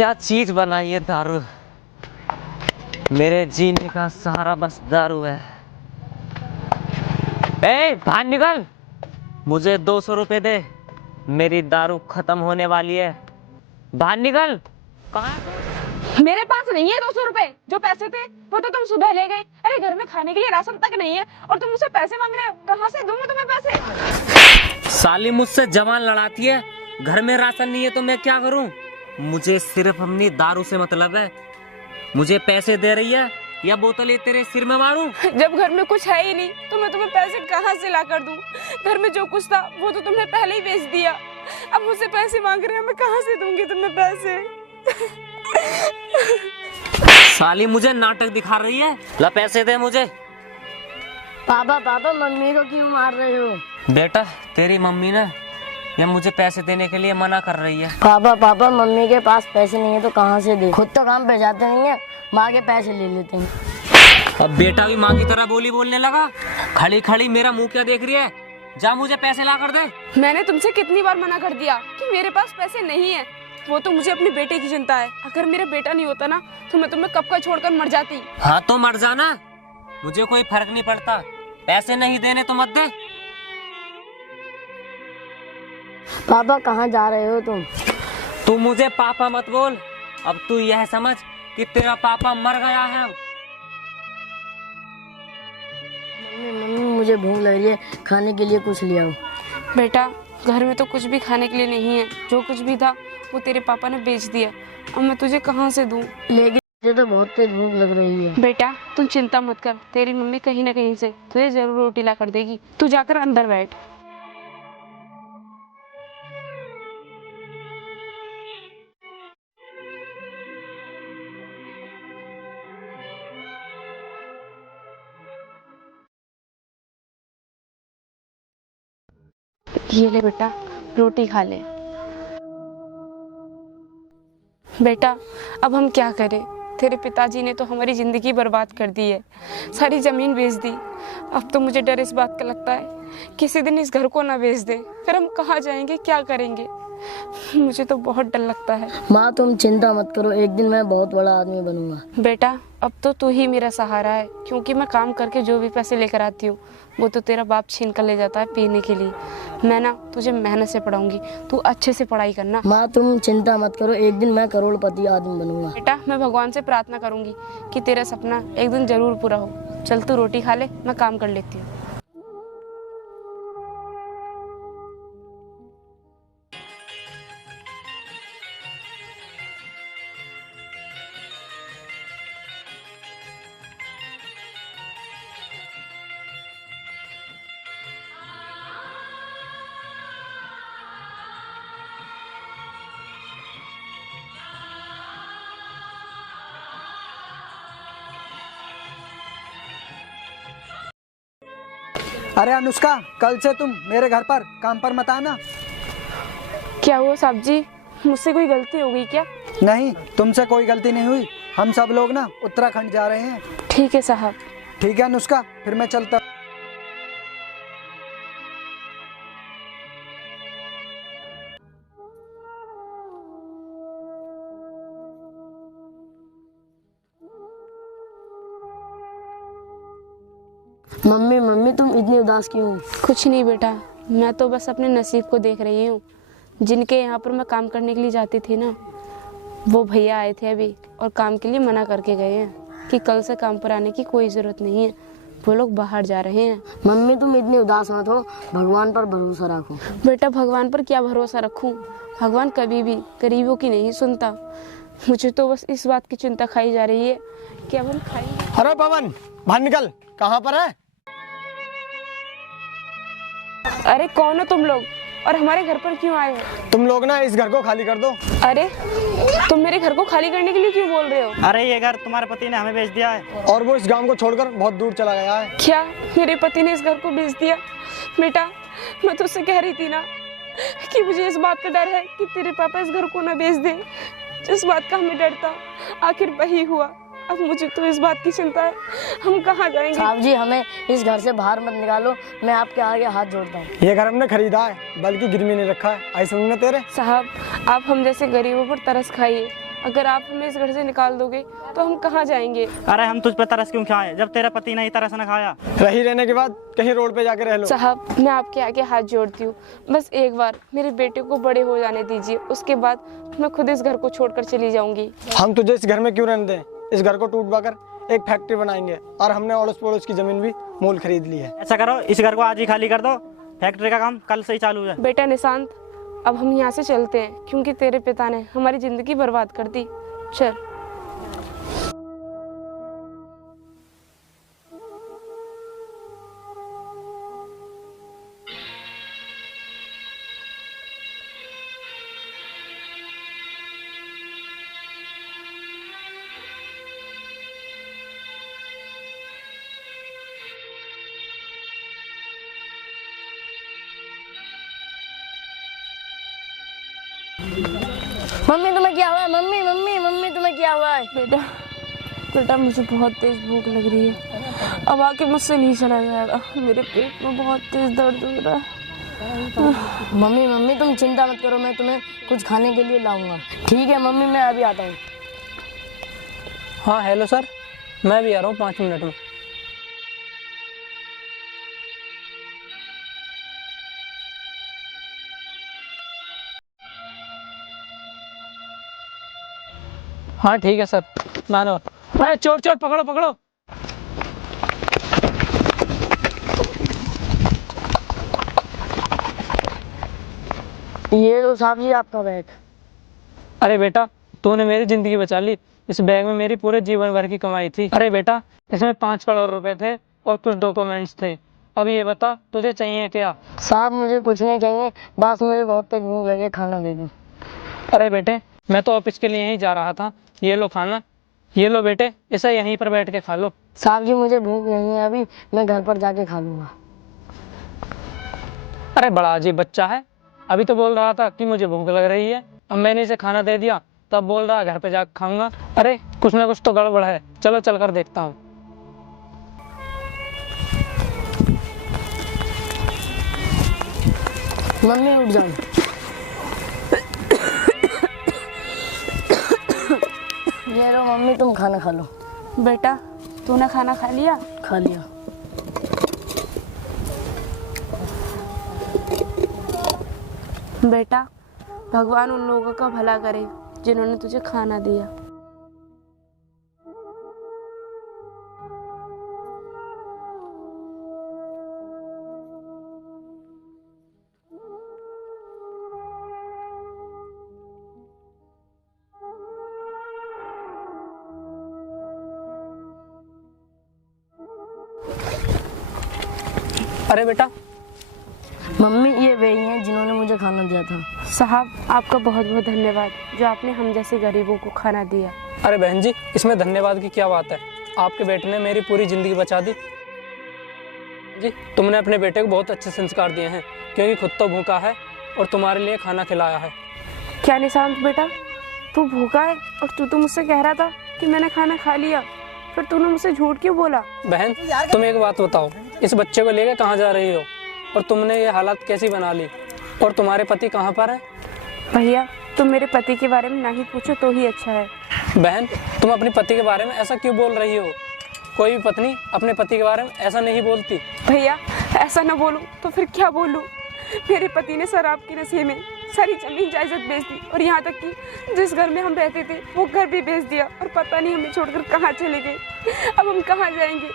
क्या चीज बनाई है दारू। मेरे जीने का सहारा बस दारू है। ए बाहर निकल, मुझे 200 रुपए दे, मेरी दारू खत्म होने वाली है। बाहर निकल। कहाँ मेरे पास नहीं है 200 रुपए। जो पैसे थे वो तो तुम सुबह ले गए। अरे घर में खाने के लिए राशन तक नहीं है और तुम मुझसे पैसे मांग रहे हो। कहाँ से दूं मैं तुम्हें पैसे? साली मुझसे जवान लड़ाती है, घर में राशन नहीं है तो मैं क्या करूं? मुझे सिर्फ अपनी दारू से मतलब है। मुझे पैसे दे रही है या बोतल ये तेरे सिर में मारूं? जब घर में कुछ है ही नहीं तो मैं तुम्हें पैसे कहाँ से ला कर दूं? घर में जो कुछ था वो तो तुमने पहले ही बेच दिया। अब मुझसे पैसे मांग रहे हो, मैं कहाँ से दूंगी तुम्हें पैसे? साली मुझे नाटक दिखा रही है। ला पैसे दे मुझे। पापा पापा मम्मी को क्यों मार रहे हो? बेटा तेरी मम्मी ना ये मुझे पैसे देने के लिए मना कर रही है। पापा पापा मम्मी के पास पैसे नहीं है तो कहाँ से दे? खुद तो काम पे जाते नहीं है, माँ के पैसे ले लेते हैं। अब बेटा भी माँ की तरह बोली बोलने लगा। खड़ी खड़ी मेरा मुंह क्या देख रही है? जा मुझे पैसे ला कर दे। मैंने तुमसे कितनी बार मना कर दिया कि मेरे पास पैसे नहीं है। वो तो मुझे अपने बेटे की चिंता है। अगर मेरा बेटा नहीं होता ना तो मैं तुम्हें कब का छोड़कर मर जाती। हाँ तो मर जाना, मुझे कोई फर्क नहीं पड़ता। पैसे नहीं देने तो मत दे। पापा कहाँ जा रहे हो तुम? तू मुझे पापा मत बोल। अब तू यह समझ कि तेरा पापा मर गया है। मम्मी मम्मी मुझे भूख लग रही है, खाने के लिए कुछ ले आओ। बेटा घर में तो कुछ भी खाने के लिए नहीं है। जो कुछ भी था वो तेरे पापा ने बेच दिया। अब मैं तुझे कहाँ से दूं? लेकिन मुझे तो बहुत तेज भूख लग रही है। बेटा तुम चिंता मत कर, तेरी मम्मी कहीं ना कहीं से तुझे जरूर रोटी ला कर देगी। तू जाकर अंदर बैठ। ये ले बेटा, रोटी खा ले। बेटा अब हम क्या करें? तेरे पिताजी ने तो हमारी जिंदगी बर्बाद कर दी है, सारी जमीन बेच दी। अब तो मुझे डर इस बात का लगता है किसी दिन इस घर को ना बेच दे, फिर हम कहाँ जाएंगे, क्या करेंगे? मुझे तो बहुत डर लगता है। माँ तुम चिंता मत करो, एक दिन मैं बहुत बड़ा आदमी बनूंगा। बेटा अब तो तू ही मेरा सहारा है, क्योंकि मैं काम करके जो भी पैसे लेकर आती हूँ वो तो तेरा बाप छीन कर ले जाता है पीने के लिए। मैं ना तुझे मेहनत से पढ़ाऊंगी, तू अच्छे से पढ़ाई करना। माँ तुम चिंता मत करो, एक दिन मैं करोड़पति आदमी बनूंगा। बेटा मैं भगवान से प्रार्थना करूंगी कि तेरा सपना एक दिन जरूर पूरा हो। चल तू रोटी खा ले, मैं काम कर लेती हूँ। अरे अनुष्का, कल से तुम मेरे घर पर काम पर मत आना। क्या हुआ साहब जी, मुझसे कोई गलती हो गई क्या? नहीं, तुमसे कोई गलती नहीं हुई। हम सब लोग ना उत्तराखंड जा रहे हैं। ठीक है साहब। ठीक है अनुष्का, फिर मैं चलता। मम्मी मम्मी तुम इतनी उदास क्यों हो? कुछ नहीं बेटा, मैं तो बस अपने नसीब को देख रही हूँ। जिनके यहाँ पर मैं काम करने के लिए जाती थी ना, वो भैया आए थे अभी और काम के लिए मना करके गए हैं कि कल से काम पर आने की कोई ज़रूरत नहीं है, वो लोग बाहर जा रहे हैं। मम्मी तुम इतनी उदास मत हो, भगवान पर भरोसा रखो। बेटा भगवान पर क्या भरोसा रखूं? भगवान कभी भी गरीबों की नहीं सुनता। मुझे तो बस इस बात की चिंता खाई जा रही है कि अब हम खाएंगे। अरे पवन बाहर निकल, कहाँ पर है? अरे कौन हो तुम लोग और हमारे घर पर क्यों आए हो? तुम लोग ना इस घर को खाली कर दो। अरे तुम मेरे घर को खाली करने के लिए क्यों बोल रहे हो? अरे ये घर तुम्हारे पति ने हमें बेच दिया है और वो इस गांव को छोड़कर बहुत दूर चला गया है। क्या मेरे पति ने इस घर को बेच दिया? बेटा मैं तुझसे कह रही थी ना कि मुझे इस बात का डर है कि तेरे पापा इस घर को ना बेच दे। जिस बात का हमें डर था आखिर वही हुआ। अब मुझे तो इस बात की चिंता है, हम कहाँ जाएंगे? साहब जी हमें इस घर से बाहर मत निकालो, मैं आपके आगे हाथ जोड़ता हूँ। ये घर हमने खरीदा है, बल्कि गिरवी नहीं रखा है। आई सुन ना तेरे साहब आप हम जैसे गरीबों पर तरस खाइए, अगर आप हमें इस घर से निकाल दोगे तो हम कहाँ जाएंगे? अरे हम तुझ पे तरस क्यों खाए जब तेरा पति ने ही तरस न खाया। रही रहने के बाद कहीं रोड पे जाके रह लो। साहब, मैं आपके आगे हाथ जोड़ती हूँ, बस एक बार मेरे बेटे को बड़े हो जाने दीजिए, उसके बाद मैं खुद इस घर को छोड़कर चली जाऊंगी। हम तुझे इस घर में क्यों रहने दें? इस घर को टूटवा कर एक फैक्ट्री बनाएंगे और हमने अड़ोस पड़ोस की जमीन भी मोल खरीद ली है। ऐसा करो, इस घर को आज ही खाली कर दो, फैक्ट्री का काम कल से ही चालू है। बेटा निशांत, अब हम यहाँ से चलते हैं क्योंकि तेरे पिता ने हमारी जिंदगी बर्बाद कर दी। चल। मम्मी तुम्हें क्या हुआ है? मम्मी मम्मी मम्मी तुम्हें क्या हुआ है? बेटा मुझे बहुत तेज भूख लग रही है, अब आके मुझसे नहीं चला जाएगा, मेरे पेट में बहुत तेज दर्द हो रहा है। मम्मी मम्मी तुम चिंता मत करो, मैं तुम्हें कुछ खाने के लिए लाऊंगा। ठीक है मम्मी, मैं अभी आता हूँ। हाँ हेलो सर, मैं भी आ रहा हूँ 5 मिनट में। हाँ ठीक है सर, मानो। अरे चोर चोर पकड़ो पकड़ो। ये लो साहब जी आपका बैग। अरे बेटा, तूने मेरी जिंदगी बचा ली। इस बैग में मेरी पूरे जीवन भर की कमाई थी। अरे बेटा, इसमें 5 करोड़ रुपए थे और कुछ डॉक्यूमेंट्स थे। अब ये बता तुझे चाहिए क्या? साहब मुझे कुछ नहीं चाहिए, बस मुझे बहुत तेज भूख लगी, खाना दे दो। अरे बेटे, मैं तो ऑफिस के लिए ही जा रहा था। ये लो खाना, ये लो बेटे, इसे यहीं पर बैठ के खा लो। साहब जी मुझे भूख नहीं है अभी, मैं घर पर जाके खा लूंगा। अरे बड़ा अजीब बच्चा है, अभी तो बोल रहा था कि मुझे भूख लग रही है, अब मैंने इसे खाना दे दिया तब बोल रहा घर पे जाकर खाऊंगा। अरे कुछ ना कुछ तो गड़बड़ है, चलो चल कर देखता हूँ। मम्मी उठ जाओ। ये लो मम्मी, तुम खाना खा लो। बेटा तूने खाना खा लिया? खा लिया। बेटा भगवान उन लोगों का भला करे जिन्होंने तुझे खाना दिया। अरे बेटा, मम्मी ये वही हैं जिन्होंने मुझे खाना दिया था। साहब आपका बहुत बहुत धन्यवाद जो आपने हम जैसे गरीबों को खाना दिया। अरे बहन जी, इसमें धन्यवाद की क्या बात है? आपके बेटे ने मेरी पूरी जिंदगी बचा दी। जी, तुमने अपने बेटे को बहुत अच्छे संस्कार दिए हैं, क्योंकि खुद तो भूखा है और तुम्हारे लिए खाना खिलाया है। क्या निशांत बेटा, तू भूखा है और तू तो मुझसे कह रहा था कि मैंने खाना खा लिया, फिर तूने मुझसे झूठ क्यों बोला? बहन, तुम एक बात बताओ, इस बच्चे को लेकर कहाँ जा रही हो और तुमने ये हालत कैसी बना ली? और तुम्हारे पति कहाँ पर है? भैया तुम मेरे पति के बारे में ना ही पूछो तो ही अच्छा है। बहन, तुम अपने पति के बारे में ऐसा क्यों बोल रही हो? कोई भी पत्नी अपने पति के बारे में ऐसा नहीं बोलती। भैया ऐसा ना बोलूं तो फिर क्या बोलूं? मेरे पति ने शराब के नशे में सारी जमीन जायदाद बेच दी और यहाँ तक कि जिस घर में हम रहते थे वो घर भी बेच दिया और पता नहीं हमें छोड़कर कहाँ चले गए। अब हम कहाँ जाएंगे?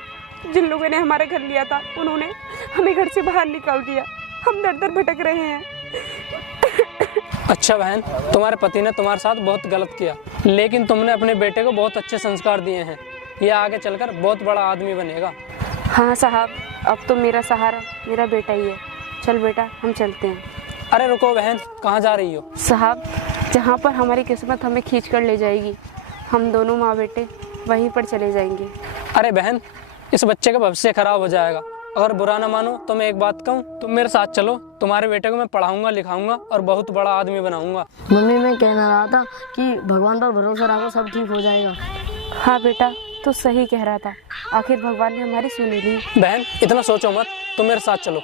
जिन लोगों ने हमारा घर लिया था उन्होंने हमें घर से बाहर निकाल दिया, हम दर दर भटक रहे हैं। अच्छा बहन, तुम्हारे पति ने तुम्हारे साथ बहुत गलत किया, लेकिन तुमने अपने बेटे को बहुत अच्छे संस्कार दिए हैं। ये आगे चलकर बहुत बड़ा आदमी बनेगा। हाँ साहब, अब तो मेरा सहारा मेरा बेटा ही है। चल बेटा हम चलते हैं। अरे रुको बहन, कहाँ जा रही हो? साहब जहाँ पर हमारी किस्मत हमें खींच कर ले जाएगी, हम दोनों माँ बेटे वहीं पर चले जाएंगे। अरे बहन, इस बच्चे का भविष्य खराब हो जाएगा। अगर बुरा ना मानो तो मैं एक बात कहूँ, तुम मेरे साथ चलो, तुम्हारे बेटे को मैं पढ़ाऊंगा लिखाऊंगा और बहुत बड़ा आदमी बनाऊंगा। मम्मी मैं कहना रहा था कि भगवान पर भरोसा रखो, सब ठीक हो जाएगा। हाँ बेटा तो सही कह रहा था, आखिर भगवान ने हमारी सुनी ली। बहन इतना सोचो मत, तुम मेरे साथ चलो।